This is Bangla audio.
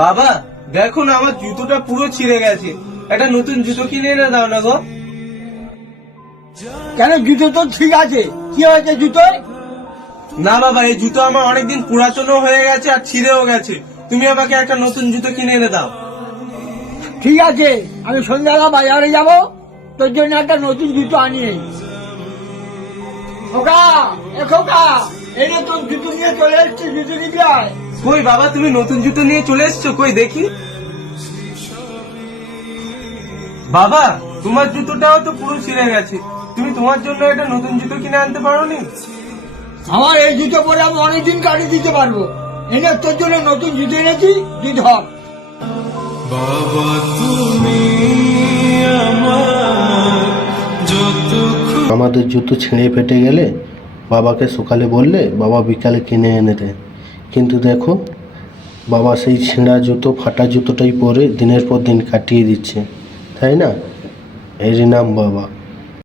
বাবা দেখো না, আমার জুতোটা পুরো ছিঁড়ে গেছে, একটা নতুন জুতো কিনে এনে দাও না গো। কেন, জুতো তো ঠিক আছে, কি হয়েছে জুতোয়? না বাবা, এই জুতো আমার অনেকদিন পুরাতনও হয়ে গেছে আর ছিঁড়েও গেছে, তুমি আমাকে একটা নতুন জুতো কিনে এনে দাও। ঠিক আছে, আমি সন্ধ্যাবেলা বাজারে যাব, তোর জন্য একটা নতুন জুতো আনিয়ে। খোকা, এ খোকা, এই যে তোর জুতো নিয়ে চলে এসছে, জুতো নিবি আয়। কই বাবা, তুমি নতুন জুতো নিয়ে চলে এসছো, কই দেখি। বাবা, তোমার জুতোটাও তো পুরো ছিঁড়ে গেছে, তুমি তোমার জন্য একটা নতুন জুতো কিনে আনতে পারোনি? আমার এই জুতো পরে আমি অনেকদিন কাটিয়ে দিতে পারবো, এনে তোর জন্য নতুন জুতো এনেছি, তুই ধর। বাবা তুমি আমার যত আমাদের জুতো ছিঁড়ে ফেটে গেলে বাবাকে সকালে বললে বাবা বিকালে কিনে এনে দেয়, কিন্তু দেখো বাবা সেই ছেঁড়া জুতো ফাটা জুতোটাই পরে দিনের পর দিন কাটিয়ে দিচ্ছে, তাই না? এরই নাম বাবা।